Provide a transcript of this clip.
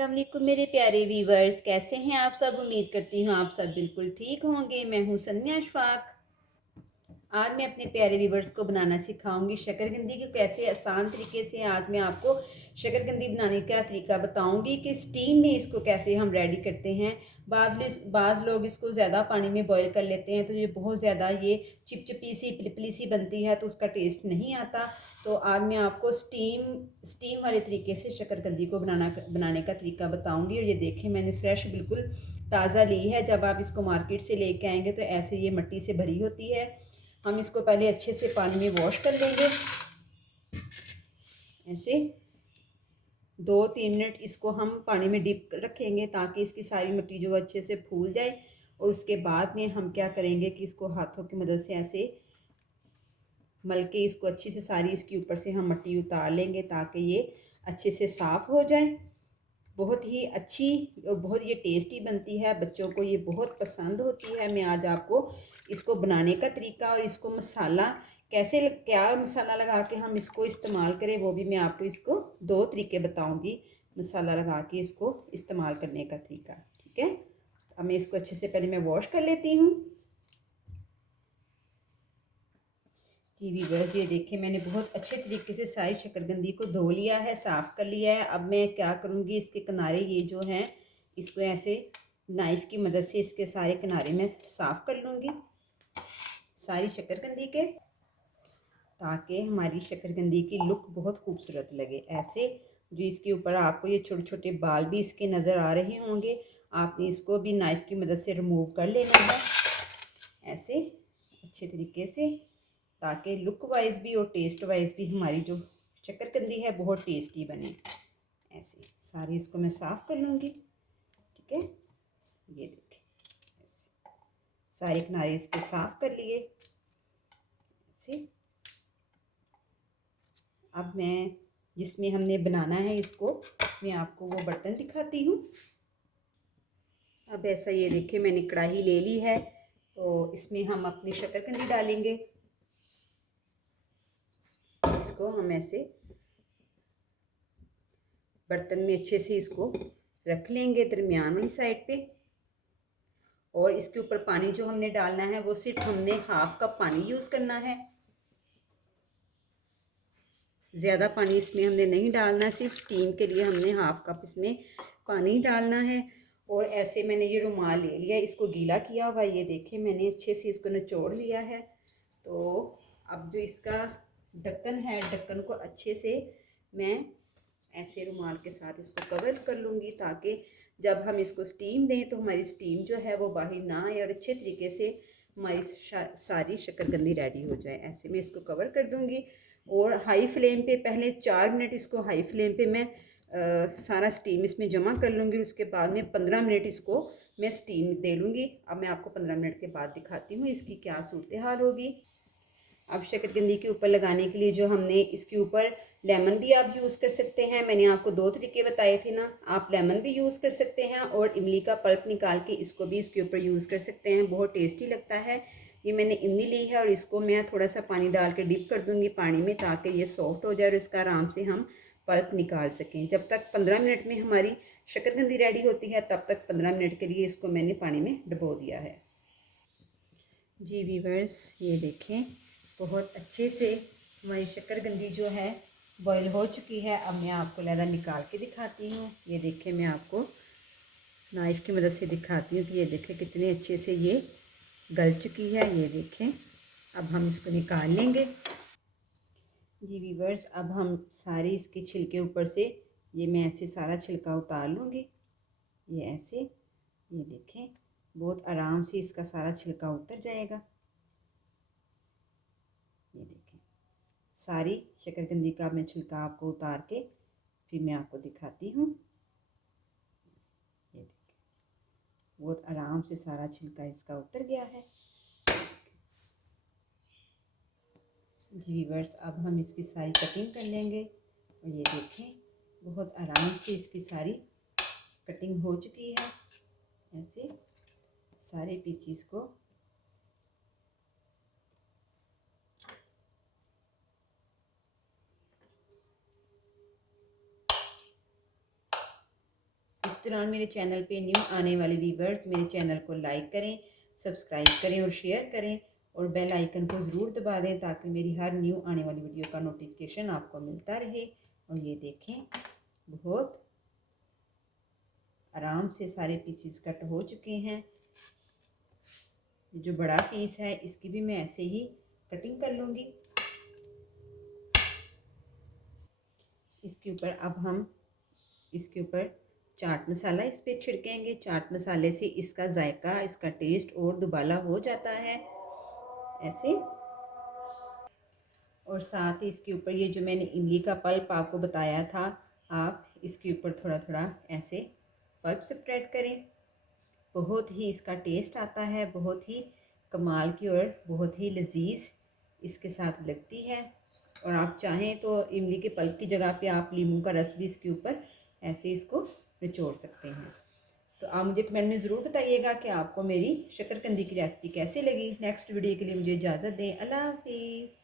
अस्सलाम वालेकुम मेरे प्यारे व्यूवर्स, कैसे हैं आप सब। उम्मीद करती हूँ आप सब बिल्कुल ठीक होंगे। मैं हूँ सन्या अशफाक। आज मैं अपने प्यारे व्यूवर्स को बनाना सिखाऊंगी शकरकंदी की। कैसे आसान तरीके से आज मैं आपको शकरकंदी बनाने का तरीका बताऊंगी कि स्टीम में इसको कैसे हम रेडी करते हैं। बाज़ लोग इसको ज़्यादा पानी में बॉईल कर लेते हैं तो ये बहुत ज़्यादा ये चिपचिपी सी पिलपिली सी बनती है तो उसका टेस्ट नहीं आता। तो आज मैं आपको स्टीम वाले तरीके से शकरकंदी को बनाने का तरीका बताऊंगी। और ये देखें, मैंने फ्रेश बिल्कुल ताज़ा ली है। जब आप इसको मार्केट से लेके आएंगे तो ऐसे ये मिट्टी से भरी होती है। हम इसको पहले अच्छे से पानी में वॉश कर लेंगे। ऐसे 2-3 मिनट इसको हम पानी में डिप रखेंगे ताकि इसकी सारी मिट्टी जो अच्छे से फूल जाए। और उसके बाद में हम क्या करेंगे कि इसको हाथों की मदद से ऐसे मल के इसको अच्छे से सारी इसके ऊपर से हम मिट्टी उतार लेंगे ताकि ये अच्छे से साफ़ हो जाए। बहुत ही अच्छी और बहुत ये टेस्टी बनती है, बच्चों को ये बहुत पसंद होती है। मैं आज आपको इसको बनाने का तरीका और इसको मसाला कैसे क्या मसाला लगा के हम इसको इस्तेमाल करें वो भी मैं आपको इसको 2 तरीके बताऊंगी। मसाला लगा के इसको इस्तेमाल करने का तरीका, ठीक है। अब मैं इसको अच्छे से पहले मैं वॉश कर लेती हूँ। जी व्यूअर्स, ये देखिए मैंने बहुत अच्छे तरीके से सारी शकरकंदी को धो लिया है, साफ़ कर लिया है। अब मैं क्या करूँगी, इसके किनारे ये जो हैं इसको ऐसे नाइफ़ की मदद से इसके सारे किनारे में साफ़ कर लूँगी सारी शकरकंदी के, ताकि हमारी शकरकंदी की लुक बहुत खूबसूरत लगे। ऐसे जो इसके ऊपर आपको ये छोटे छोटे बाल भी इसके नज़र आ रहे होंगे, आपने इसको भी नाइफ़ की मदद से रिमूव कर लेना है ऐसे अच्छे तरीके से, ताकि लुक वाइज भी और टेस्ट वाइज भी हमारी जो शकरकंदी है बहुत टेस्टी बने। ऐसे सारी इसको मैं साफ़ कर लूँगी, ठीक है। ये देखिए ऐसे सारे किनारे इसके साफ़ कर लिए ऐसे। अब मैं जिसमें हमने बनाना है इसको, मैं आपको वो बर्तन दिखाती हूँ। अब ऐसा ये देखिए मैंने कढ़ाई ले ली है, तो इसमें हम अपनी शकरकंदी डालेंगे। इसको हम ऐसे बर्तन में अच्छे से इसको रख लेंगे दरमियान वाली साइड पे। और इसके ऊपर पानी जो हमने डालना है वो सिर्फ हमने 1/2 कप पानी यूज़ करना है। ज़्यादा पानी इसमें हमने नहीं डालना है, सिर्फ स्टीम के लिए हमने 1/2 कप इसमें पानी डालना है। और ऐसे मैंने ये रुमाल ले लिया, इसको गीला किया हुआ, ये देखें मैंने अच्छे से इसको निचोड़ लिया है। तो अब जो इसका ढक्कन है, ढक्कन को अच्छे से मैं ऐसे रुमाल के साथ इसको कवर कर लूँगी, ताकि जब हम इसको स्टीम दें तो हमारी स्टीम जो है वो बाहर ना आए और अच्छे तरीके से हमारी सारी शकरकंदी रेडी हो जाए। ऐसे मैं इसको कवर कर दूँगी और हाई फ्लेम पे पहले 4 मिनट इसको हाई फ्लेम पे मैं सारा स्टीम इसमें जमा कर लूँगी। उसके बाद में 15 मिनट इसको मैं स्टीम दे लूँगी। अब मैं आपको 15 मिनट के बाद दिखाती हूँ इसकी क्या सूरत हाल होगी। अब शकरकंदी के ऊपर लगाने के लिए जो हमने इसके ऊपर लेमन भी आप यूज़ कर सकते हैं। मैंने आपको 2 तरीके बताए थे ना, आप लेमन भी यूज़ कर सकते हैं और इमली का पल्प निकाल के इसको भी इसके ऊपर यूज़ कर सकते हैं, बहुत टेस्टी लगता है। ये मैंने इमली ली है और इसको मैं थोड़ा सा पानी डाल के डिप कर दूँगी पानी में, ताकि ये सॉफ्ट हो जाए और इसका आराम से हम पल्प निकाल सकें। जब तक 15 मिनट में हमारी शकरकंदी रेडी होती है तब तक 15 मिनट के लिए इसको मैंने पानी में डुबो दिया है। जी वीवर्स, ये देखें बहुत अच्छे से हमारी शकरकंदी जो है बॉईल हो चुकी है। अब मैं आपको लहरा निकाल के दिखाती हूँ। ये देखें, मैं आपको नाइफ़ की मदद से दिखाती हूँ कि ये देखें कितने अच्छे से ये गल चुकी है। ये देखें, अब हम इसको निकाल लेंगे। जी वीवर्स, अब हम सारी इसके छिलके ऊपर से ये मैं ऐसे सारा छिलका उतार लूँगी। ये ऐसे, ये देखें बहुत आराम से इसका सारा छिलका उतर जाएगा। ये देखें सारी शकरकंदी का मैं छिलका आपको उतार के फिर मैं आपको दिखाती हूँ। ये देखें बहुत आराम से सारा छिलका इसका उतर गया है। जी व्यूअर्स, अब हम इसकी सारी कटिंग कर लेंगे। और ये देखें बहुत आराम से इसकी सारी कटिंग हो चुकी है। ऐसे सारे पीसीस को दौरान मेरे चैनल पे न्यू आने वाले व्यूवर्स मेरे चैनल को लाइक करें, सब्सक्राइब करें और शेयर करें और बेल आइकन को ज़रूर दबा दें ताकि मेरी हर न्यू आने वाली वीडियो का नोटिफिकेशन आपको मिलता रहे। और ये देखें बहुत आराम से सारे पीसेस कट हो चुके हैं। जो बड़ा पीस है इसकी भी मैं ऐसे ही कटिंग कर लूँगी। इसके ऊपर अब हम इसके ऊपर चाट मसाला इस पर छिड़केंगे। चाट मसाले से इसका जायका, इसका टेस्ट और दुबाला हो जाता है ऐसे। और साथ ही इसके ऊपर ये जो मैंने इमली का पल्प आपको बताया था, आप इसके ऊपर थोड़ा थोड़ा ऐसे पल्प स्प्रेड करें। बहुत ही इसका टेस्ट आता है, बहुत ही कमाल की और बहुत ही लजीज इसके साथ लगती है। और आप चाहें तो इमली के पल्प की जगह पे आप नींबू का रस भी इसके ऊपर ऐसे इसको निचोड़ सकते हैं। तो आप मुझे कमेंट में ज़रूर बताइएगा कि आपको मेरी शकरकंदी की रेसिपी कैसी लगी। नेक्स्ट वीडियो के लिए मुझे इजाज़त दें। अल्लाह हाफिज़।